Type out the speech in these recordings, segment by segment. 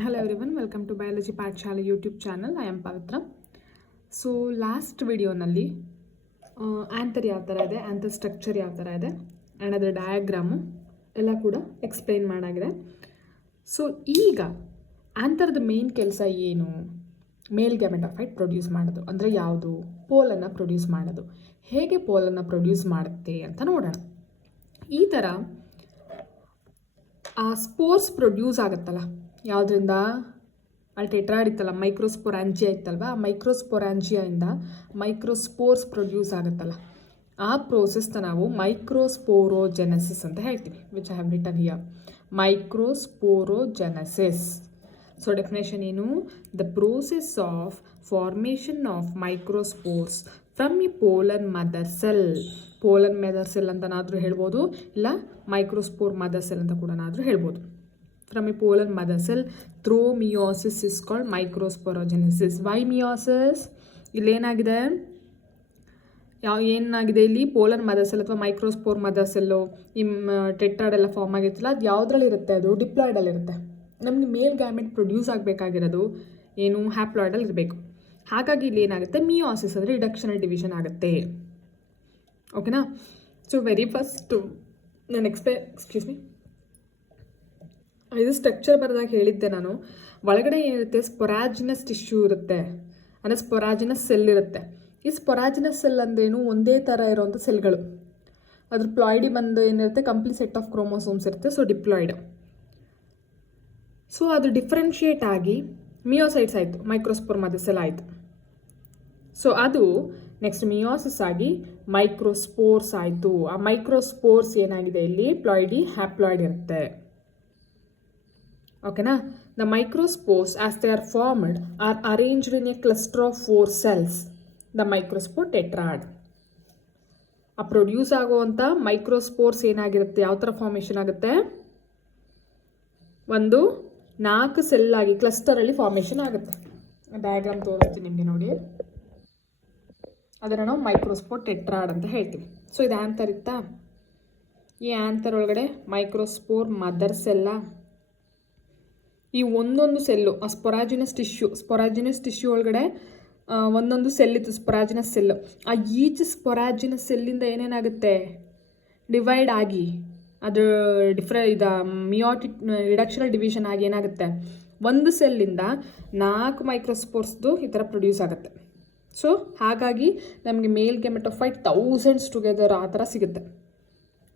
Hello everyone, welcome to Biology Pathshala YouTube channel. I am Pavitra. So last ವಿಡಿಯೋನಲ್ಲಿ anther ಯಾವ ಥರ ಇದೆ, anther structure ಯಾವ ಥರ ಇದೆ ಆ್ಯಂಡ್ ಅದರ ಡಯಾಗ್ರಾಮು ಎಲ್ಲ ಕೂಡ ಎಕ್ಸ್ಪ್ಲೈನ್ ಮಾಡಾಗಿದೆ. ಸೊ ಈಗ ಆ್ಯಂಥರ್ದ ಮೇನ್ ಕೆಲಸ ಏನು? ಮೇಲ್ ಗ್ಯಾಮೆಟೋಫೈಟ್ ಪ್ರೊಡ್ಯೂಸ್ ಮಾಡೋದು ಅಂದರೆ ಯಾವುದು? ಪೋಲನ್ನು ಪ್ರೊಡ್ಯೂಸ್ ಮಾಡೋದು. ಹೇಗೆ ಪೋಲನ್ನು ಪ್ರೊಡ್ಯೂಸ್ ಮಾಡುತ್ತೆ ಅಂತ ನೋಡೋಣ. ಈ ಥರ ಆ ಸ್ಪೋರ್ಸ್ ಪ್ರೊಡ್ಯೂಸ್ ಆಗುತ್ತಲ್ಲ, ಯಾವುದರಿಂದ? ಅಲ್ಲಿ ಟೆಟ್ರಾಡ್ ಇತ್ತಲ್ಲ, ಮೈಕ್ರೋಸ್ಪೊರಾಂಜಿಯಾ ಇತ್ತಲ್ವ, ಆ ಮೈಕ್ರೋಸ್ಪೊರಾಂಜಿಯಾಯಿಂದ ಮೈಕ್ರೋಸ್ಪೋರ್ಸ್ ಪ್ರೊಡ್ಯೂಸ್ ಆಗುತ್ತಲ್ಲ, ಆ ಪ್ರೋಸೆಸ್ನ ನಾವು ಮೈಕ್ರೋಸ್ಪೋರೋಜೆನೆಸಿಸ್ ಅಂತ ಹೇಳ್ತೀವಿ, which I have written here. Microsporogenesis. So definition ಏನು? The process of formation of microspores from a pollen mother cell. Pollen mother cell ಅಂತನಾದರೂ ಹೇಳ್ಬೋದು, ಇಲ್ಲ ಮೈಕ್ರೋಸ್ಪೋರ್ ಮದರ್ ಸೆಲ್ ಅಂತ ಕೂಡ ಹೇಳ್ಬೋದು. From a pollen mother cell through meiosis is called microsporogenesis. Why meiosis? ಇಲ್ಲೇನಾಗಿದೆ, ಏನಾಗಿದೆ ಇಲ್ಲಿ? Pollen mother cell ಅಥವಾ microspore mother cell, ಈ ಟೆಟ್ರಾಡ್ ಎಲ್ಲ ಫಾರ್ಮ್ ಆಗಿರ್ತಲ್ಲ, ಅದು ಯಾವುದ್ರಲ್ಲಿರುತ್ತೆ? ಅದು ಡಿಪ್ಲಾಯ್ಡಲ್ಲಿರುತ್ತೆ. ನಮಗೆ ಮೇಲ್ ಗ್ಯಾಮೆಟ್ ಪ್ರೊಡ್ಯೂಸ್ ಆಗಬೇಕಾಗಿರೋದು ಏನು? ಹ್ಯಾಪ್ಲಾಯ್ಡಲ್ಲಿ ಇರಬೇಕು. ಹಾಗಾಗಿ ಇಲ್ಲಿ ಏನಾಗುತ್ತೆ? ಮಿಯೋಸಿಸ್ ಅಂದರೆ ರಿಡಕ್ಷನಲ್ ಡಿವಿಷನ್ ಆಗುತ್ತೆ. ಓಕೆನಾ? ಸೊ ವೆರಿ ಫಸ್ಟು ನಾನು ಎಕ್ಸ್ಕ್ಯೂಸ್ ಮೀ, ಇದು ಸ್ಟ್ರಕ್ಚರ್ ಬರೆದಾಗ ಹೇಳಿದ್ದೆ ನಾನು. ಒಳಗಡೆ ಏನಿರುತ್ತೆ? ಸ್ಪೊರಾಜಿನಸ್ ಟಿಶ್ಯೂ ಇರುತ್ತೆ, ಅಂದರೆ ಸ್ಪೊರಾಜಿನಸ್ ಸೆಲ್ ಇರುತ್ತೆ. ಈ ಸ್ಪೊರಾಜಿನಸ್ ಸೆಲ್ ಅಂದ್ರೇನು? ಒಂದೇ ಥರ ಇರೋವಂಥ ಸೆಲ್ಗಳು. ಅದ್ರ ಪ್ಲಾಯ್ಡಿ ಬಂದು ಏನಿರುತ್ತೆ? ಕಂಪ್ಲೀಟ್ ಸೆಟ್ ಆಫ್ ಕ್ರೋಮೋಸೋಮ್ಸ್ ಇರುತ್ತೆ. So diploid. ಸೊ ಅದು ಡಿಫ್ರೆನ್ಷಿಯೇಟ್ ಆಗಿ ಮಿಯೋಸೈಟ್ಸ್ ಆಯಿತು, ಮೈಕ್ರೋಸ್ಪೋರ್ ಮದರ್ ಸೆಲ್ ಆಯಿತು. ಸೊ ಅದು ನೆಕ್ಸ್ಟ್ ಮಿಯೋಸಿಸ್ ಆಗಿ ಮೈಕ್ರೋಸ್ಪೋರ್ಸ್ ಆಯಿತು. ಆ ಮೈಕ್ರೋಸ್ಪೋರ್ಸ್ ಏನಾಗಿದೆ ಇಲ್ಲಿ? ಪ್ಲಾಯ್ಡಿ ಹ್ಯಾಪ್ಲಾಯ್ಡ್ ಇರುತ್ತೆ. ಓಕೆನಾ? The microspores as they are formed are arranged in a cluster of 4 cells, the microspore tetrad. ಆ ಪ್ರೊಡ್ಯೂಸ್ ಆಗುವಂಥ ಮೈಕ್ರೋಸ್ಪೋರ್ಸ್ ಏನಾಗಿರುತ್ತೆ? ಯಾವ ಥರ ಫಾರ್ಮೇಷನ್ ಆಗುತ್ತೆ? ಒಂದು 4 ಸೆಲ್ ಆಗಿ ಕ್ಲಸ್ಟರಲ್ಲಿ ಫಾರ್ಮೇಷನ್ ಆಗುತ್ತೆ. ಡಯಾಗ್ರಾಮ್ ತೋರಿಸ್ತೀನಿ ನಿಮಗೆ, ನೋಡಿ. ಅದನ್ನು ನಾವು ಮೈಕ್ರೋಸ್ಪೋರ್ ಟೆಟ್ರಾಡ್ ಅಂತ ಹೇಳ್ತೀವಿ. ಸೊ ಇದು ಆ್ಯಂಥರ್ ಇತ್ತಾ? ಈ ಆ್ಯಂಥರ್ ಒಳಗಡೆ ಮೈಕ್ರೋಸ್ಪೋರ್ ಮದರ್ ಸೆಲ್ಲ. ಈ ಒಂದೊಂದು ಸೆಲ್ಲು ಆ ಸ್ಪೊರಾಜಿನಸ್ ಟಿಶ್ಯೂ ಒಳಗಡೆ ಒಂದೊಂದು ಸೆಲ್ ಇತ್ತು, ಸ್ಪೊರಾಜಿನಸ್ ಸೆಲ್ಲು. ಆ ಈಚ್ ಸ್ಪೊರಾಜಿನಸ್ ಸೆಲ್ಲಿಂದ ಏನೇನಾಗುತ್ತೆ? ಡಿವೈಡ್ ಆಗಿ ಅದು ಮಿಯೋಟಿಕ್ ರಿಡಕ್ಷನಲ್ ಡಿವಿಷನ್ ಆಗಿ ಏನಾಗುತ್ತೆ? ಒಂದು ಸೆಲ್ಲಿಂದ 4 ಮೈಕ್ರೋಸ್ಪೋರ್ಸ್ದು ಈ ಥರ ಪ್ರೊಡ್ಯೂಸ್ ಆಗುತ್ತೆ. ಸೊ ಹಾಗಾಗಿ ನಮಗೆ ಮೇಲ್ ಗ್ಯಾಮೆಟೋಫೈಟ್ ಥೌಸಂಡ್ಸ್ ಟುಗೆದರ್ ಆ ಥರ ಸಿಗುತ್ತೆ.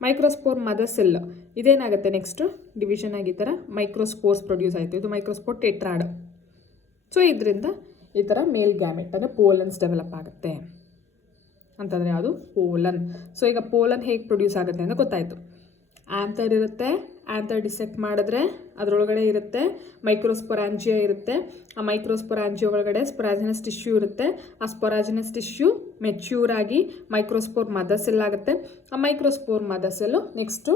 ಮೈಕ್ರೋಸ್ಪೋರ್ ಮದರ್ ಸೆಲ್ ಇದೇನಾಗುತ್ತೆ? ನೆಕ್ಸ್ಟ್ ಡಿವಿಷನ್ ಆಗಿ ಈ ಥರ ಮೈಕ್ರೋಸ್ಪೋರ್ಸ್ ಪ್ರೊಡ್ಯೂಸ್ ಆಯಿತು. ಇದು ಮೈಕ್ರೋಸ್ಪೋರ್ ಟೆಟ್ರಾಡ್. ಸೊ ಇದರಿಂದ ಈ ಥರ ಮೇಲ್ ಗ್ಯಾಮೆಟ್ ಅಂದರೆ ಪೋಲನ್ಸ್ ಡೆವಲಪ್ ಆಗುತ್ತೆ. ಅಂತಂದರೆ ಯಾವುದು? ಪೋಲನ್. ಸೊ ಈಗ ಪೋಲನ್ ಹೇಗೆ ಪ್ರೊಡ್ಯೂಸ್ ಆಗುತ್ತೆ ಅಂತ ಗೊತ್ತಾಯಿತು. ಆ್ಯಂಥರ್ ಇರುತ್ತೆ, ಆ್ಯಂಥರ್ ಡಿಸೆಕ್ಟ್ ಮಾಡಿದ್ರೆ ಅದರೊಳಗಡೆ ಇರುತ್ತೆ ಮೈಕ್ರೋಸ್ಪೊರಾಂಜಿಯಾ ಇರುತ್ತೆ. ಆ ಮೈಕ್ರೋಸ್ಪೊರಾಂಜಿಯಾ ಒಳಗಡೆ ಸ್ಪೊರಾಜಿನಸ್ ಟಿಶ್ಯೂ ಇರುತ್ತೆ. ಆ ಸ್ಪೊರಾಜಿನಸ್ ಟಿಶ್ಯೂ ಮೆಚ್ಯೂರ್ ಆಗಿ ಮೈಕ್ರೋಸ್ಪೋರ್ ಮದರ್ ಸೆಲ್ ಆಗುತ್ತೆ. ಆ microspore mother cell next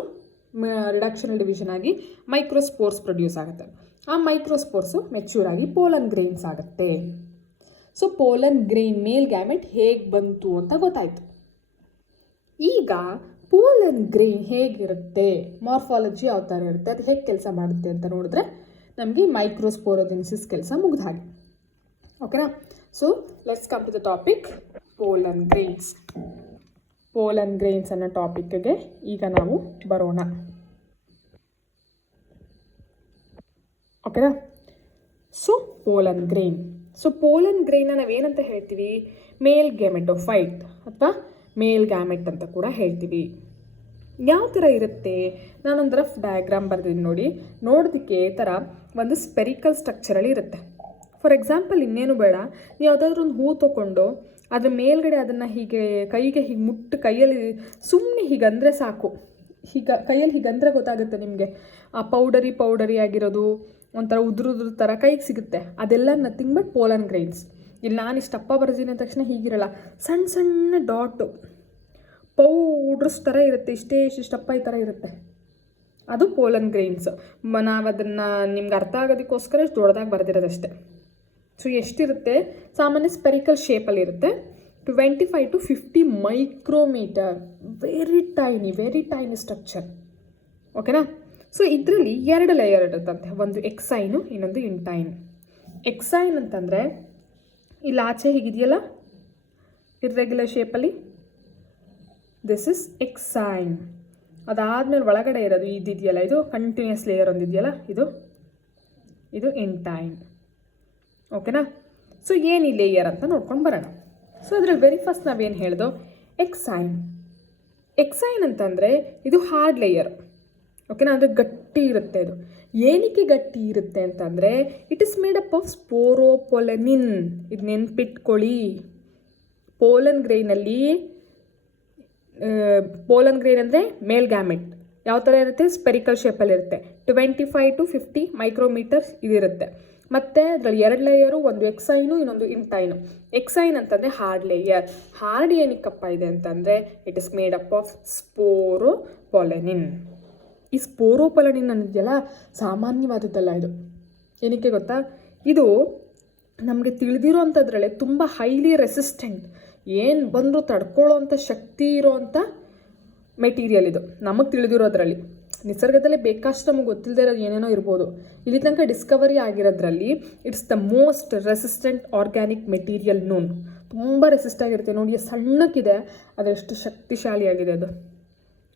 reductional division ಆಗಿ ಮೈಕ್ರೋಸ್ಪೋರ್ಸ್ ಪ್ರೊಡ್ಯೂಸ್ ಆಗುತ್ತೆ. ಆ ಮೈಕ್ರೋಸ್ಪೋರ್ಸು ಮೆಚ್ಯೂರ್ ಆಗಿ ಪೋಲನ್ ಗ್ರೈನ್ಸ್ ಆಗುತ್ತೆ. ಸೊ ಪೋಲನ್ ಗ್ರೈನ್ ಮೇಲ್ ಗ್ಯಾಮೆಟ್ ಹೇಗೆ ಬಂತು ಅಂತ ಗೊತ್ತಾಯಿತು. ಈಗ ಪೋಲನ್ ಗ್ರೈನ್ ಹೇಗಿರುತ್ತೆ, ಮಾರ್ಫಾಲಜಿ ಯಾವ ಥರ ಇರುತ್ತೆ, ಅದು ಹೇಗೆ ಕೆಲಸ ಮಾಡುತ್ತೆ ಅಂತ ನೋಡಿದ್ರೆ ನಮಗೆ ಮೈಕ್ರೋಸ್ಪೋರೋಜೆನೆಸಿಸ್ ಕೆಲಸ ಮುಗಿದ ಹಾಗೆ. ಓಕೆನಾ? So let's come to the topic pollen grains. Pollen grains ಅನ್ನೋ ಟಾಪಿಕ್ಗೆ ಈಗ ನಾವು ಬರೋಣ. ಓಕೆನಾ? So pollen grain. So pollen ಗ್ರೈನ್ನ ನಾವೇನಂತ ಹೇಳ್ತೀವಿ? ಮೇಲ್ ಗ್ಯಾಮೆಟೋಫೈಟ್ ಅಥವಾ ಮೇಲ್ ಗ್ಯಾಮೆಟ್ ಅಂತ ಕೂಡ ಹೇಳ್ತೀವಿ. ಯಾವ ಥರ ಇರುತ್ತೆ? ನಾನೊಂದು ರಫ್ ಡಯಾಗ್ರಾಮ್ ಬರೆದಿದ್ದೀನಿ ನೋಡಿ. ನೋಡೋದಕ್ಕೆ ಥರ ಒಂದು ಸ್ಪೆರಿಕಲ್ ಸ್ಟ್ರಕ್ಚರಲ್ಲಿ ಇರುತ್ತೆ. ಫಾರ್ ಎಕ್ಸಾಂಪಲ್, ಇನ್ನೇನು ಬೇಡ, ನೀವು ಯಾವುದಾದ್ರೂ ಒಂದು ಹೂ ತೊಗೊಂಡು ಅದ್ರ ಮೇಲ್ಗಡೆ ಅದನ್ನು ಹೀಗೆ ಕೈಗೆ ಹೀಗೆ ಕೈಯಲ್ಲಿ ಸುಮ್ಮನೆ ಹೀಗಂದರೆ ಸಾಕು. ಕೈಯಲ್ಲಿ ಹೀಗಂದರೆ ಗೊತ್ತಾಗುತ್ತೆ ನಿಮಗೆ. ಆ ಪೌಡರಿ ಆಗಿರೋದು ಒಂಥರ ಉದುರು ಥರ ಕೈಗೆ ಸಿಗುತ್ತೆ. ಅದೆಲ್ಲ ನಥಿಂಗ್ ಬಟ್ ಪೋಲನ್ ಗ್ರೈನ್ಸ್. ಇಲ್ಲಿ ನಾನು ಇಷ್ಟಪ್ಪ ಬರ್ತೀನಿ ಅಂದ ತಕ್ಷಣ ಹೀಗಿರಲ್ಲ, ಸಣ್ಣ ಸಣ್ಣ ಡಾಟು ಪೌಡ್ರಸ್ ಥರ ಇರುತ್ತೆ, ಇಷ್ಟಪ್ಪ ಈ ಥರ ಇರುತ್ತೆ. ಅದು ಪೋಲನ್ ಗ್ರೈನ್ಸ್. ನಾವು ಅದನ್ನು ನಿಮ್ಗೆ ಅರ್ಥ ಆಗೋದಕ್ಕೋಸ್ಕರ ಇಷ್ಟು ದೊಡ್ಡದಾಗಿ ಬರೆದಿರೋದಷ್ಟೇ. ಸೊ ಎಷ್ಟಿರುತ್ತೆ? ಸಾಮಾನ್ಯ ಸ್ಪೆರಿಕಲ್ ಶೇಪಲ್ಲಿ ಇರುತ್ತೆ. 25 to 50 micrometre. Very tiny structure. ಓಕೆನಾ? ಸೊ ಇದರಲ್ಲಿ 2 ಲೇಯರ್ ಇರುತ್ತಂತೆ, ಒಂದು ಎಕ್ಸೈನು ಇನ್ನೊಂದು ಇಂಟೈನ್. ಎಕ್ಸೈನ್ ಅಂತಂದರೆ ಇಲ್ಲಿ ಆಚೆ ಹೀಗಿದೆಯಲ್ಲ ಇರ್ರೆಗ್ಯುಲರ್ ಶೇಪಲ್ಲಿ, ದಿಸ್ ಇಸ್ ಎಕ್ಸೈನ್. ಅದಾದಮೇಲೆ ಒಳಗಡೆ ಇರೋದು ಇದಿದೆಯಲ್ಲ, ಇದು ಕಂಟಿನ್ಯೂಸ್ ಲೇಯರ್ ಒಂದಿದೆಯಲ್ಲ, ಇದು ಇಂಟೈನ್. ಓಕೆನಾ? ಸೊ ಏನು ಈ ಲೇಯರ್ ಅಂತ ನೋಡ್ಕೊಂಡು ಬರೋಣ. ಸೊ ಅದರಲ್ಲಿ ವೆರಿ ಫಸ್ಟ್ ನಾವೇನು ಹೇಳ್ದೋ, ಎಕ್ಸೈನ್. ಎಕ್ಸೈನ್ ಅಂತಂದರೆ ಇದು ಹಾರ್ಡ್ ಲೇಯರ್. ಓಕೆನಾ? ಅಂದರೆ ಗಟ್ಟಿ ಇರುತ್ತೆ. ಇದು ಏನಕ್ಕೆ ಗಟ್ಟಿ ಇರುತ್ತೆ ಅಂತಂದರೆ it is made up of sporopollenin. ಇದು ನೆನ್ಪಿಟ್ಕೊಳ್ಳಿ. ಪೋಲನ್ ಗ್ರೈನಲ್ಲಿ, ಪೋಲನ್ ಗ್ರೈನ್ ಅಂದರೆ ಮೇಲ್ ಗ್ಯಾಮೆಟ್ ಯಾವ ಥರ ಇರುತ್ತೆ? ಸ್ಪೆರಿಕಲ್ ಶೇಪಲ್ಲಿ ಇರುತ್ತೆ. 25 to 50 ಮೈಕ್ರೋಮೀಟರ್ಸ್ ಇದಿರುತ್ತೆ. ಮತ್ತು ಅದರಲ್ಲಿ 2 ಲೇಯರು, ಒಂದು ಎಕ್ಸೈನು ಇನ್ನೊಂದು ಇಂಟೈನು. ಎಕ್ಸೈನ್ ಅಂತಂದರೆ ಹಾರ್ಡ್ ಲೇಯರ್. ಹಾರ್ಡ್ ಏನಕ್ಕಪ್ಪ ಇದೆ ಅಂತಂದರೆ it is made up of sporopollenin. ಈ ಸ್ಪೋರೋಪೊಲನಿನ್ ಅನ್ನೋದೆಲ್ಲ ಸಾಮಾನ್ಯವಾದದ್ದಲ್ಲ. ಇದು ಏನಕ್ಕೆ ಗೊತ್ತಾ? ಇದು ನಮಗೆ ತಿಳಿದಿರೋ ಅಂಥದ್ರಲ್ಲೇ ತುಂಬ ಹೈಲಿ ರೆಸಿಸ್ಟೆಂಟ್, ಏನು ಬಂದರೂ ತಡ್ಕೊಳ್ಳೋ ಅಂಥ ಶಕ್ತಿ ಇರೋ ಅಂಥ ಮೆಟೀರಿಯಲ್ ಇದು ನಮಗೆ ತಿಳಿದಿರೋದ್ರಲ್ಲಿ. ನಿಸರ್ಗದಲ್ಲೇ ಬೇಕಷ್ಟು ನಮಗೆ ಗೊತ್ತಿಲ್ಲದೆ ಇರೋದು ಏನೇನೋ ಇರ್ಬೋದು. ಇಲ್ಲಿ ತನಕ ಡಿಸ್ಕವರಿ ಆಗಿರೋದ್ರಲ್ಲಿ it's the most resistant organic material known. ತುಂಬ ರೆಸಿಸ್ಟ್ ಆಗಿರುತ್ತೆ ನೋಡಿ, ಸಣ್ಣಕ್ಕಿದೆ, ಅದೆಷ್ಟು ಶಕ್ತಿಶಾಲಿಯಾಗಿದೆ ಅದು.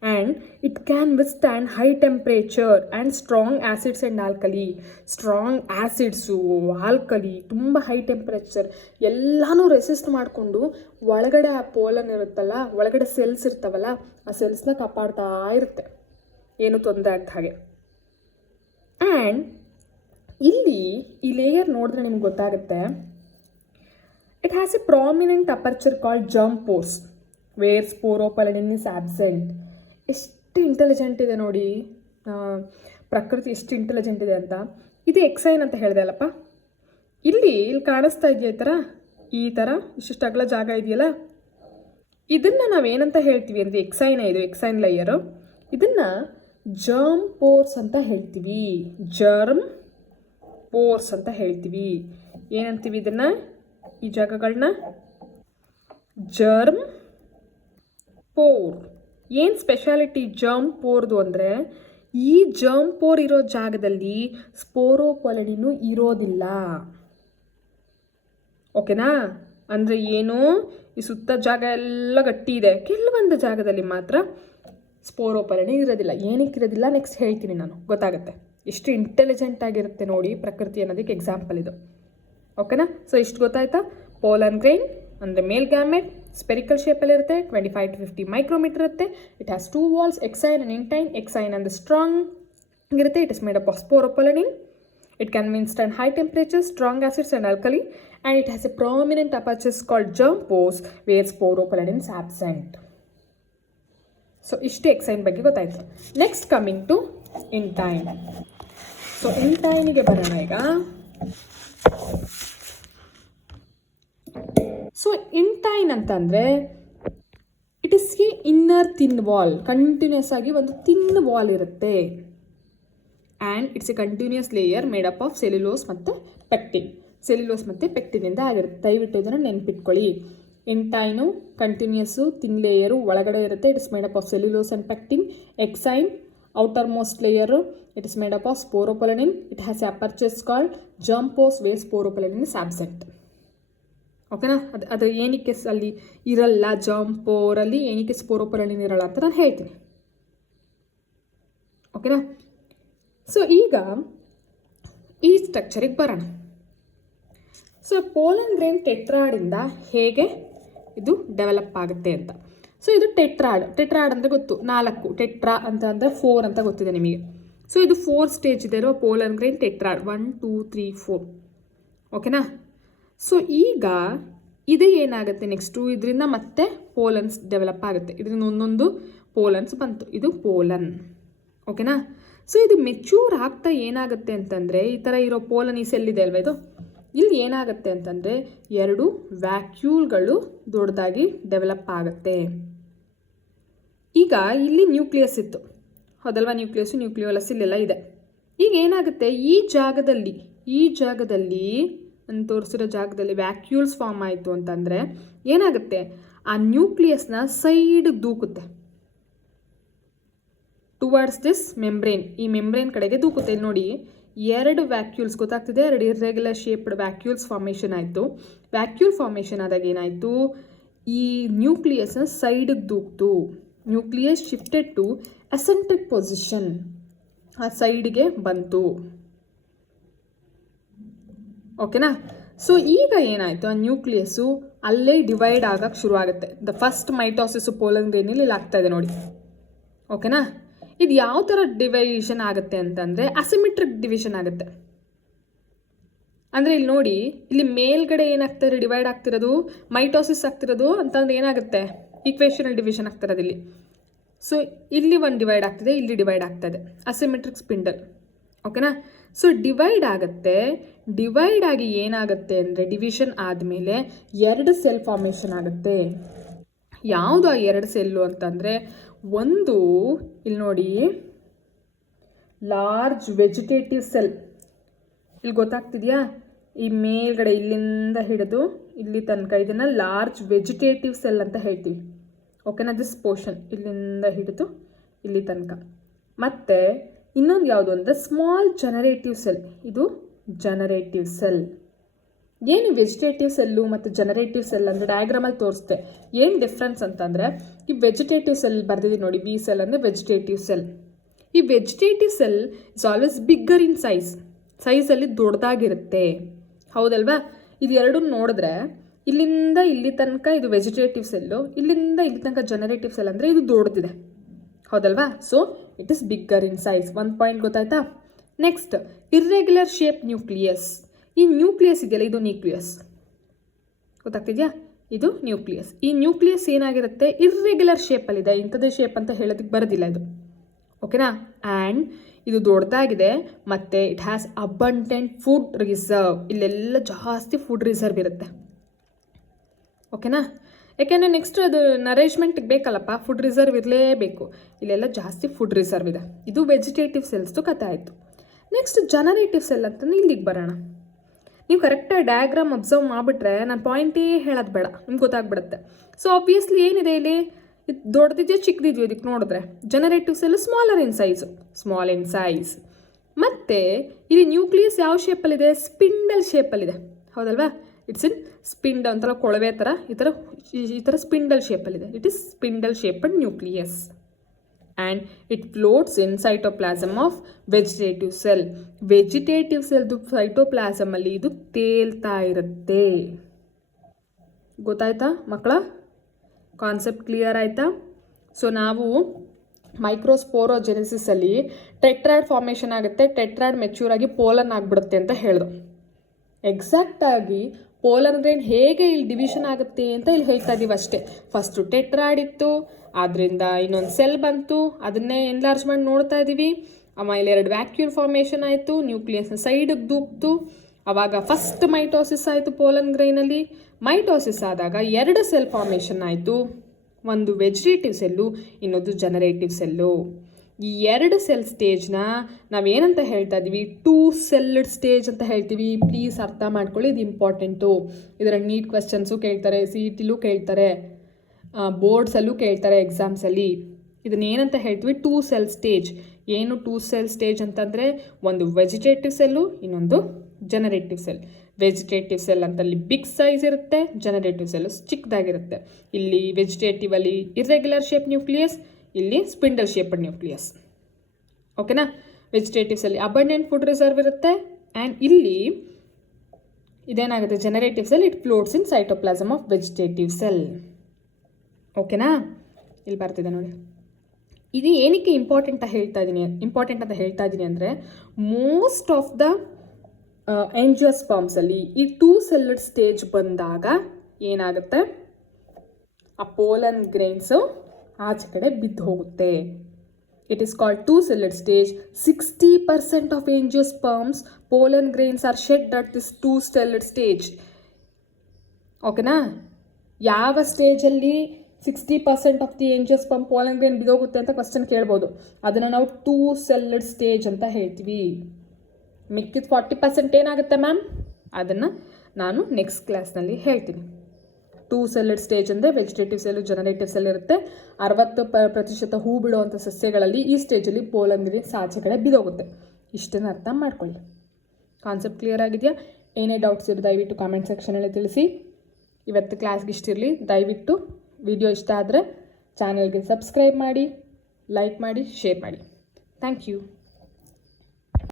And it can withstand high temperature and strong acids and alkali. Strong acids, alkali, ತುಂಬ ಹೈ ಟೆಂಪ್ರೇಚರ್ ಎಲ್ಲನೂ ರೆಸಿಸ್ಟ್ ಮಾಡಿಕೊಂಡು ಒಳಗಡೆ ಆ ಪೋಲನ್ ಇರುತ್ತಲ್ಲ, ಒಳಗಡೆ ಸೆಲ್ಸ್ ಇರ್ತಾವಲ್ಲ, ಆ ಸೆಲ್ಸ್ನ ಕಾಪಾಡ್ತಾ ಇರುತ್ತೆ, ಏನು ತೊಂದರೆ ಆಗ್ದ ಹಾಗೆ. ಆ್ಯಂಡ್ ಇಲ್ಲಿ ಈ ಲೇಯರ್ ನೋಡಿದ್ರೆ ನಿಮ್ಗೆ ಗೊತ್ತಾಗುತ್ತೆ, it has a prominent aperture called germ pores where sporopollenin is absent. ಎಷ್ಟು ಇಂಟೆಲಿಜೆಂಟ್ ಇದೆ ನೋಡಿ, ಪ್ರಕೃತಿ ಎಷ್ಟು ಇಂಟೆಲಿಜೆಂಟ್ ಇದೆ ಅಂತ. ಇದು ಎಕ್ಸೈನ್ ಅಂತ ಹೇಳಿದೆ ಅಲ್ಲಪ್ಪ. ಇಲ್ಲಿ ಕಾಣಿಸ್ತಾ ಇದೆಯಾ ಈ ಥರ ಇಷ್ಟಿಷ್ಟು ಅಗಲ ಜಾಗ ಇದೆಯಲ್ಲ, ಇದನ್ನು ನಾವೇನಂತ ಹೇಳ್ತೀವಿ ಅಂದರೆ ಇದು ಎಕ್ಸೈನ್ ಲೇಯರು. ಇದನ್ನು ಜರ್ಮ್ ಪೋರ್ಸ್ ಅಂತ ಹೇಳ್ತೀವಿ. ಜರ್ಮ್ ಪೋರ್ಸ್ ಅಂತ ಹೇಳ್ತೀವಿ. ಏನಂತೀವಿ ಇದನ್ನು? ಈ ಜಾಗಗಳನ್ನ ಜರ್ಮ್ ಪೋರ್. ಏನು ಸ್ಪೆಷಾಲಿಟಿ ಜರ್ಮ್ ಪೋರ್ದು ಅಂದರೆ, ಈ ಜರ್ಮ್ ಪೋರ್ ಇರೋ ಜಾಗದಲ್ಲಿ ಸ್ಪೋರೋಪೊಲನಿನ್ನು ಇರೋದಿಲ್ಲ. ಓಕೆನಾ? ಅಂದರೆ ಏನು, ಈ ಸುತ್ತ ಜಾಗ ಎಲ್ಲ ಗಟ್ಟಿ ಇದೆ, ಕೆಲವೊಂದು ಜಾಗದಲ್ಲಿ ಮಾತ್ರ ಸ್ಪೋರೋಪೊಲನಿನ್ ಇರೋದಿಲ್ಲ. ಏನಕ್ಕೆ ಇರೋದಿಲ್ಲ ನೆಕ್ಸ್ಟ್ ಹೇಳ್ತೀನಿ ನಾನು, ಗೊತ್ತಾಗುತ್ತೆ. ಎಷ್ಟು ಇಂಟೆಲಿಜೆಂಟ್ ಆಗಿರುತ್ತೆ ನೋಡಿ ಪ್ರಕೃತಿ ಅನ್ನೋದಕ್ಕೆ ಎಕ್ಸಾಂಪಲ್ ಇದು. ಓಕೆನಾ? ಸೊ ಇಷ್ಟು ಗೊತ್ತಾಯ್ತಾ? ಪೋಲನ್ ಗ್ರೈನ್ ಅಂದರೆ ಮೇಲ್ ಗ್ಯಾಮೆಟ್, ಸ್ಪೆರಿಕಲ್ ಶೇಪಲ್ಲಿ ಇರುತ್ತೆ, 25 to 50 ಮೈಕ್ರೋಮೀಟರ್ ಇರುತ್ತೆ. It has 2 walls, exine and intine. Exine ಅಂದರೆ ಸ್ಟ್ರಾಂಗ್ ಇರುತ್ತೆ, it is made up of sporopollenin. It can withstand high temperatures, strong acids and alkali, and it has a prominent aperture called germ pores where sporopollenin is absent. So, ishte exine ಬಗ್ಗೆ ಗೊತ್ತಾಯ್ತು. Next coming to intine. So ಇಂಟೈನಿಗೆ ಬರೋಣ ಈಗ. So intine ಅಂತಂದರೆ it is a inner thin wall. Continuous ಆಗಿ ಒಂದು thin wall ಇರುತ್ತೆ. And it's a continuous layer made up of cellulose ಮತ್ತು ಪೆಕ್ಟಿನ್. ಸೆಲ್ಯುಲೋಸ್ ಮತ್ತು ಪೆಕ್ಟಿನಿಂದ ಆಗಿರುತ್ತೆ. ದಯವಿಟ್ಟು ಇದನ್ನು ನೆನ್ಪಿಟ್ಕೊಳ್ಳಿ. ಇಂಟೈನು ಕಂಟಿನ್ಯೂಸು ಥಿನ್ ಲೇಯರು ಒಳಗಡೆ ಇರುತ್ತೆ. It is made up of cellulose and pectin. Exine outermost layer, it is made up of sporopollenin. It has apertures called germ pores where sporopollenin is absent. ಓಕೆನಾ? ಅದು ಏನಕ್ಕೆ ಅಲ್ಲಿ ಇರಲ್ಲ, germ ಪೋರಲ್ಲಿ ಏನಕ್ಕೆ ಸ್ಪೋರೋಪೊಲನಿನ್ ಇರಲ್ಲ ಅಂತ ನಾನು ಹೇಳ್ತೀನಿ. ಓಕೆನಾ? ಸೊ ಈಗ ಈ ಸ್ಟ್ರಕ್ಚರಿಗೆ ಬರೋಣ. ಸೊ ಪೋಲನ್ ಗ್ರೈನ್ ಟೆಟ್ರಾಡಿಂದ ಹೇಗೆ ಇದು ಡೆವಲಪ್ ಆಗುತ್ತೆ ಅಂತ. ಸೊ ಇದು ಟೆಟ್ರಾಡ್ ಅಂದರೆ ಗೊತ್ತು, 4. ಟೆಟ್ರಾ ಅಂತ ಅಂದರೆ 4 ಅಂತ ಗೊತ್ತಿದೆ ನಿಮಗೆ. ಸೊ ಇದು 4 ಸ್ಟೇಜ್ ಇದೆ ಇರೋ ಪೋಲನ್ ಗ್ರೈನ್ ಟೆಟ್ರಾಡ್. 1 2 3 4. ಓಕೆನಾ? ಸೊ ಈಗ ಇದು ಏನಾಗುತ್ತೆ ನೆಕ್ಸ್ಟು, ಇದರಿಂದ ಮತ್ತೆ ಪೋಲನ್ಸ್ ಡೆವಲಪ್ ಆಗುತ್ತೆ. ಇದರಿಂದ ಒಂದೊಂದು ಪೋಲನ್ಸ್ ಬಂತು. ಇದು ಪೋಲನ್. ಓಕೆನಾ? ಸೊ ಇದು ಮೆಚ್ಯೂರ್ ಆಗ್ತಾ ಏನಾಗುತ್ತೆ ಅಂತಂದರೆ, ಈ ಥರ ಇರೋ ಪೋಲನ್ ಈ ಸೆಲ್ ಇದೆ ಅಲ್ವ, ಇದು ಇಲ್ಲಿ ಏನಾಗುತ್ತೆ ಅಂತಂದರೆ 2 ವ್ಯಾಕ್ಯೂಲ್ಗಳು ದೊಡ್ಡದಾಗಿ ಡೆವಲಪ್ ಆಗುತ್ತೆ. ಈಗ ಇಲ್ಲಿ ನ್ಯೂಕ್ಲಿಯಸ್ ಇತ್ತು ಹೌದಲ್ವಾ? ನ್ಯೂಕ್ಲಿಯೋಲಸ್ ಇಲ್ಲೆಲ್ಲ ಇದೆ. ಈಗ ಏನಾಗುತ್ತೆ, ಈ ಜಾಗದಲ್ಲಿ ನಾನು ತೋರಿಸಿರೋ ಜಾಗದಲ್ಲಿ ವ್ಯಾಕ್ಯೂಲ್ಸ್ ಫಾರ್ಮ್ ಆಯಿತು ಅಂತಂದರೆ ಏನಾಗುತ್ತೆ, ಆ ನ್ಯೂಕ್ಲಿಯಸ್ನ ಸೈಡ್ ದೂಕುತ್ತೆ ಟುವರ್ಡ್ಸ್ ದಿಸ್ ಮೆಂಬ್ರೇನ್, ಈ ಮೆಂಬ್ರೇನ್ ಕಡೆಗೆ ದೂಕುತ್ತೆ. ಇಲ್ಲಿ ನೋಡಿ, ಎರಡು ವ್ಯಾಕ್ಯೂಲ್ಸ್ ಗೊತ್ತಾಗ್ತಿದೆ, ಎರಡು ಇರ್ರೆಗ್ಯುಲರ್ ಶೇಪ್ಡ್ ವ್ಯಾಕ್ಯೂಲ್ಸ್ ಫಾರ್ಮೇಷನ್ ಆಯಿತು. ವ್ಯಾಕ್ಯೂಲ್ ಫಾರ್ಮೇಷನ್ ಆದಾಗ ಏನಾಯಿತು, ಈ ನ್ಯೂಕ್ಲಿಯಸ್ನ ಸೈಡಿಗೆ ದೂಕ್ತು. ನ್ಯೂಕ್ಲಿಯಸ್ ಶಿಫ್ಟೆಡ್ ಟು ಅಸೆಂಟ್ರಿಕ್ ಪೊಸಿಷನ್, ಆ ಸೈಡ್ಗೆ ಬಂತು. ಓಕೆನಾ? ಸೊ ಈಗ ಏನಾಯಿತು, ಆ ನ್ಯೂಕ್ಲಿಯಸ್ಸು ಅಲ್ಲೇ ಡಿವೈಡ್ ಆಗಕ್ಕೆ ಶುರು ಆಗುತ್ತೆ. ದ ಫಸ್ಟ್ ಮೈಟೋಸಿಸ್ ಪೋಲನ್ ಗ್ರೇನಲ್ಲಿ ಇಲ್ಲಿ ಆಗ್ತಾ ಇದೆ ನೋಡಿ. ಓಕೆನಾ? ಇದು ಯಾವ ಥರ ಡಿವೈಷನ್ ಆಗುತ್ತೆ ಅಂತಂದರೆ ಅಸಿಮೆಟ್ರಿಕ್ ಡಿವಿಷನ್ ಆಗುತ್ತೆ. ಅಂದರೆ ಇಲ್ಲಿ ನೋಡಿ, ಇಲ್ಲಿ ಮೇಲ್ಗಡೆ ಏನಾಗ್ತದೆ ಡಿವೈಡ್ ಆಗ್ತಿರೋದು, ಮೈಟೋಸಿಸ್ ಆಗ್ತಿರೋದು ಅಂತಂದ್ರೆ ಏನಾಗುತ್ತೆ, ಈಕ್ವೇಷನಲ್ ಡಿವಿಷನ್ ಆಗ್ತಿರೋದು ಇಲ್ಲಿ. ಸೊ ಇಲ್ಲಿ ಒಂದು ಡಿವೈಡ್ ಆಗ್ತಿದೆ, ಇಲ್ಲಿ ಡಿವೈಡ್ ಆಗ್ತದೆ, ಅಸಿಮೆಟ್ರಿಕ್ ಸ್ಪಿಂಡಲ್. ಓಕೆನಾ? ಸೊ ಡಿವೈಡ್ ಆಗುತ್ತೆ. ಡಿವೈಡ್ ಆಗಿ ಏನಾಗುತ್ತೆ ಅಂದರೆ, ಡಿವಿಷನ್ ಆದಮೇಲೆ ಎರಡು ಸೆಲ್ ಫಾರ್ಮೇಷನ್ ಆಗುತ್ತೆ. ಯಾವುದು ಆ ಎರಡು ಸೆಲ್ಲು ಅಂತಂದರೆ, ಒಂದು ಇಲ್ಲಿ ನೋಡಿ, ಲಾರ್ಜ್ ವೆಜಿಟೇಟಿವ್ ಸೆಲ್. ಇಲ್ಲಿ ಗೊತ್ತಾಗ್ತಿದೆಯಾ, ಈ ಮೇಲ್ಗಡೆ ಇಲ್ಲಿಂದ ಹಿಡಿದು ಇಲ್ಲಿ ತನಕ ಇದನ್ನು ಲಾರ್ಜ್ ವೆಜಿಟೇಟಿವ್ ಸೆಲ್ ಅಂತ ಹೇಳ್ತೀವಿ. ಓಕೆನಾ? ದಿಸ್ ಪೋರ್ಷನ್ ಇಲ್ಲಿಂದ ಹಿಡಿದು ಇಲ್ಲಿ ತನಕ. ಮತ್ತು ಇನ್ನೊಂದು ಯಾವುದು ಅಂದರೆ ಸ್ಮಾಲ್ ಜನರೇಟಿವ್ ಸೆಲ್. ಇದು ಜನರೇಟಿವ್ ಸೆಲ್. ಏನು ವೆಜಿಟೇಟಿವ್ ಸೆಲ್ಲು ಮತ್ತು ಜನರೇಟಿವ್ ಸೆಲ್ ಅಂದರೆ ಡಯಾಗ್ರಾಮಲ್ಲಿ ತೋರಿಸ್ತೆ. ಏನು ಡಿಫ್ರೆನ್ಸ್ ಅಂತಂದರೆ, ಈ ವೆಜಿಟೇಟಿವ್ ಸೆಲ್ ಬರ್ದಿದ್ದೀವಿ ನೋಡಿ, ಬಿ ಸೆಲ್ ಅಂದರೆ ವೆಜಿಟೇಟಿವ್ ಸೆಲ್. ಈ vegetative cell is always bigger in ಸೈಜಲ್ಲಿ ದೊಡ್ಡದಾಗಿರುತ್ತೆ. ಹೌದಲ್ವಾ? ಇದು ಎರಡೂ ನೋಡಿದ್ರೆ ಇಲ್ಲಿಂದ ಇಲ್ಲಿ ತನಕ ಇದು ವೆಜಿಟೇಟಿವ್ ಸೆಲ್ಲು, ಇಲ್ಲಿಂದ ಇಲ್ಲಿ ತನಕ ಜನರೇಟಿವ್ ಸೆಲ್ ಅಂದರೆ ಇದು ದೊಡ್ಡದಿದೆ. ಹೌದಲ್ವಾ? So it is bigger in size. ಒಂದು ಪಾಯಿಂಟ್ ಗೊತ್ತಾಯ್ತಾ? Next, irregular shape nucleus. ಈ ನ್ಯೂಕ್ಲಿಯಸ್ ಇದೆಯಲ್ಲ, ಇದು ನ್ಯೂಕ್ಲಿಯಸ್. ಗೊತ್ತಾಗ್ತಿದೆಯಾ? ಇದು ನ್ಯೂಕ್ಲಿಯಸ್. ಈ ನ್ಯೂಕ್ಲಿಯಸ್ ಏನಾಗಿರುತ್ತೆ, ಇರ್ರೆಗ್ಯುಲರ್ ಶೇಪಲ್ಲಿದೆ. ಇಂಥದ್ದೇ ಶೇಪ್ ಅಂತ ಹೇಳೋದಕ್ಕೆ ಬರೋದಿಲ್ಲ ಇದು. ಓಕೆನಾ? ಆ್ಯಂಡ್ ಇದು ದೊಡ್ಡದಾಗಿದೆ ಮತ್ತು it has abundant food reserve. ಇಲ್ಲೆಲ್ಲ ಜಾಸ್ತಿ ಫುಡ್ ರಿಸರ್ವ್ ಇರುತ್ತೆ. ಓಕೆನಾ? ಯಾಕೆಂದರೆ ನೆಕ್ಸ್ಟ್ ಅದು ನರಿಶ್ಮೆಂಟ್ಗೆ ಬೇಕಲ್ಲಪ್ಪ, ಫುಡ್ ರಿಸರ್ವ್ ಇರಲೇಬೇಕು. ಇಲ್ಲೆಲ್ಲ ಜಾಸ್ತಿ ಫುಡ್ ರಿಸರ್ವ್ ಇದೆ. ಇದು ವೆಜಿಟೇಟಿವ್ ಸೆಲ್ಸ್ದು ಕಥೆ ಆಯಿತು. ನೆಕ್ಸ್ಟ್ ಜನರೇಟಿವ್ ಸೆಲ್ ಅಂತಂದ್ರೆ ಇಲ್ಲಿಗೆ ಬರೋಣ. ನೀವು ಕರೆಕ್ಟಾಗಿ ಡಯಾಗ್ರಾಮ್ ಅಬ್ಸರ್ವ್ ಮಾಡಿಬಿಟ್ರೆ ನಾನು ಪಾಯಿಂಟೇ ಹೇಳೋದು ಬೇಡ, ನಿಮ್ಗೆ ಗೊತ್ತಾಗ್ಬಿಡುತ್ತೆ. ಸೊ ಆಬ್ವಿಯಸ್ಲಿ ಏನಿದೆ ಇಲ್ಲಿ, ಇದು ದೊಡ್ಡದಿದೆಯೋ ಚಿಕ್ಕದಿದೆಯೋ ಇದಕ್ಕೆ ನೋಡಿದ್ರೆ, generative cell small in size. ಮತ್ತು ಇಲ್ಲಿ ನ್ಯೂಕ್ಲಿಯಸ್ ಯಾವ ಶೇಪಲ್ಲಿದೆ, ಸ್ಪಿಂಡಲ್ ಶೇಪಲ್ಲಿದೆ. ಹೌದಲ್ವಾ? ಇಟ್ಸ್ ಇನ್ ಸ್ಪಿಂಡಲ್, ಒಂಥರ ಕೊಳವೆ ಥರ ಈ ಥರ ಸ್ಪಿಂಡಲ್ ಶೇಪಲ್ಲಿದೆ. It is spindle shaped nucleus. And it floats in cytoplasm of vegetative cell. Vegetative ಸೆಲ್ದು ಸೈಟೋಪ್ಲಾಸಮಲ್ಲಿ ಇದು ತೇಲ್ತಾ ಇರುತ್ತೆ. ಗೊತ್ತಾಯ್ತಾ ಮಕ್ಕಳ? ಕಾನ್ಸೆಪ್ಟ್ ಕ್ಲಿಯರ್ ಆಯಿತಾ? ಸೊ ನಾವು ಮೈಕ್ರೋಸ್ಪೋರೋಜೆನೆಸಿಸಲ್ಲಿ ಟೆಟ್ರಾಯ್ಡ್ ಫಾರ್ಮೇಷನ್ ಆಗುತ್ತೆ, ಟೆಟ್ರಾಯ್ಡ್ ಮೆಚ್ಯೂರ್ ಆಗಿ ಪೋಲನ್ ಆಗಿಬಿಡುತ್ತೆ ಅಂತ ಹೇಳಿದ್ರು. ಎಕ್ಸಾಕ್ಟಾಗಿ ಪೋಲನ್ ಗ್ರೇನ್ ಹೇಗೆ ಇಲ್ಲಿ ಡಿವಿಷನ್ ಆಗುತ್ತೆ ಅಂತ ಇಲ್ಲಿ ಹೇಳ್ತಾ ಇದ್ದೀವಿ ಅಷ್ಟೇ. ಫಸ್ಟು ಟೆಟ್ರಾಯ್ಡ್ ಇತ್ತು, ಆದ್ದರಿಂದ ಇನ್ನೊಂದು ಸೆಲ್ ಬಂತು, ಅದನ್ನೇ ಎನ್ಲಾರ್ಜ್ ಮಾಡಿ ನೋಡ್ತಾ ಇದ್ದೀವಿ. ಆಮೇಲೆ ಎರಡು ವ್ಯಾಕ್ಯೂಲ್ ಫಾರ್ಮೇಷನ್ ಆಯಿತು, ನ್ಯೂಕ್ಲಿಯಸ್ನ ಸೈಡಿಗೆ ದೂಕ್ತು. ಆವಾಗ ಫಸ್ಟ್ ಮೈಟೋಸಿಸ್ ಆಯಿತು ಪೋಲನ್ ಗ್ರೈನಲ್ಲಿ. ಮೈಟೋಸಿಸ್ ಆದಾಗ ಎರಡು ಸೆಲ್ ಫಾರ್ಮೇಷನ್ ಆಯಿತು, ಒಂದು ವೆಜಿಟೇಟಿವ್ ಸೆಲ್ಲು, ಇನ್ನೊಂದು ಜನರೇಟಿವ್ ಸೆಲ್ಲು. ಈ ಎರಡು ಸೆಲ್ ಸ್ಟೇಜ್ನ ನಾವೇನಂತ ಹೇಳ್ತಾ ಇದ್ದೀವಿ, 2 ಸೆಲ್ಡ್ ಸ್ಟೇಜ್ ಅಂತ ಹೇಳ್ತೀವಿ. ಪ್ಲೀಸ್ ಅರ್ಥ ಮಾಡ್ಕೊಳ್ಳಿ, ಇದು ಇಂಪಾರ್ಟೆಂಟು. ಇದರ ನೀಟ್ ಕ್ವೆಶ್ಚನ್ಸು ಕೇಳ್ತಾರೆ, CETಲೂ ಕೇಳ್ತಾರೆ, ಬೋರ್ಡ್ಸಲ್ಲೂ ಕೇಳ್ತಾರೆ, ಎಕ್ಸಾಮ್ಸಲ್ಲಿ. ಇದನ್ನೇನಂತ ಹೇಳ್ತೀವಿ, 2 ಸೆಲ್ ಸ್ಟೇಜ್. ಏನು 2 ಸೆಲ್ ಸ್ಟೇಜ್ ಅಂತಂದರೆ, ಒಂದು ವೆಜಿಟೇಟಿವ್ ಸೆಲ್ಲು, ಇನ್ನೊಂದು ಜನರೇಟಿವ್ ಸೆಲ್. ವೆಜಿಟೇಟಿವ್ ಸೆಲ್ ಅಂತಲ್ಲಿ ಬಿಗ್ ಸೈಜ್ ಇರುತ್ತೆ, ಜನರೇಟಿವ್ ಸೆಲ್ಲು ಚಿಕ್ಕದಾಗಿರುತ್ತೆ. ಇಲ್ಲಿ ವೆಜಿಟೇಟಿವಲ್ಲಿ ಇರ್ರೆಗ್ಯುಲರ್ ಶೇಪ್ ನ್ಯೂಕ್ಲಿಯಸ್, ಇಲ್ಲಿ ಸ್ಪಿಂಡಲ್ ಶೇಪಡ್ ನ್ಯೂಕ್ಲಿಯಸ್. ಓಕೆನಾ? Vegetative cell abundant food reserve ಇರುತ್ತೆ. ಆ್ಯಂಡ್ ಇಲ್ಲಿ ಇದೇನಾಗುತ್ತೆ, generative cell it floats in cytoplasm of vegetative cell. ಓಕೆನಾ? ಇಲ್ಲಿ ಬರ್ತಿದೆ ನೋಡಿ. ಇದು ಏನಕ್ಕೆ ಇಂಪಾರ್ಟೆಂಟ್ ಅಂತ ಹೇಳ್ತಾ ಇದ್ದೀನಿ ಅಂದರೆ, ಮೋಸ್ಟ್ ಆಫ್ ದ ಆಂಜಿಯೋಸ್ಪರ್ಮ್ಸಲ್ಲಿ ಈ 2 ಸೆಲ್ಡ್ ಸ್ಟೇಜ್ ಬಂದಾಗ ಏನಾಗುತ್ತೆ, ಆ ಪೋಲನ್ ಗ್ರೇನ್ಸು ಆಚೆ ಕಡೆ ಬಿದ್ದು ಹೋಗುತ್ತೆ. It is called 2 celled stage. 60% of angiosperms pollen grains are shed at this 2 celled stage. ಓಕೆನಾ? ಯಾವ ಸ್ಟೇಜಲ್ಲಿ 60% of the angiosperm pollen grain ಬಿದ್ದೋಗುತ್ತೆ ಅಂತ ಕ್ವಶನ್ ಕೇಳ್ಬೋದು. ಅದನ್ನು ನಾವು 2 ಸೆಲ್ಡ್ ಸ್ಟೇಜ್ ಅಂತ ಹೇಳ್ತೀವಿ. ಮಿಕ್ಕಿದ 40% ಏನಾಗುತ್ತೆ ಮ್ಯಾಮ್, ಅದನ್ನು ನಾನು ನೆಕ್ಸ್ಟ್ ಕ್ಲಾಸ್ನಲ್ಲಿ ಹೇಳ್ತೀನಿ. 2 ಸೆಲ್ಲೆಡ್ ಸ್ಟೇಜ್ ಅಂದರೆ ವೆಜಿಟೇಟಿವ್ ಸೆಲ್ಲು ಜನರೇಟಿವ್ ಸೆಲ್ ಇರುತ್ತೆ. 60% ಹೂ ಬಿಡುವಂಥ ಸಸ್ಯಗಳಲ್ಲಿ ಈ ಸ್ಟೇಜಲ್ಲಿ ಪೋಲಂದ್ರಿ ಸಾಚೆಗಳೇ ಬಿದೋಗುತ್ತೆ. ಇಷ್ಟನ್ನು ಅರ್ಥ ಮಾಡ್ಕೊಳ್ಳಿ. ಕಾನ್ಸೆಪ್ಟ್ ಕ್ಲಿಯರ್ ಆಗಿದೆಯಾ? ಏನೇ ಡೌಟ್ಸ್ ಇರೋ ದಯವಿಟ್ಟು ಕಾಮೆಂಟ್ ಸೆಕ್ಷನಲ್ಲಿ ತಿಳಿಸಿ. ಇವತ್ತು ಕ್ಲಾಸ್ಗೆ ಇಷ್ಟಿರಲಿ. ದಯವಿಟ್ಟು ವಿಡಿಯೋ ಇಷ್ಟ ಆದರೆ ಚಾನಲ್ಗೆ ಸಬ್ಸ್ಕ್ರೈಬ್ ಮಾಡಿ, ಲೈಕ್ ಮಾಡಿ, ಶೇರ್ ಮಾಡಿ. Thank you.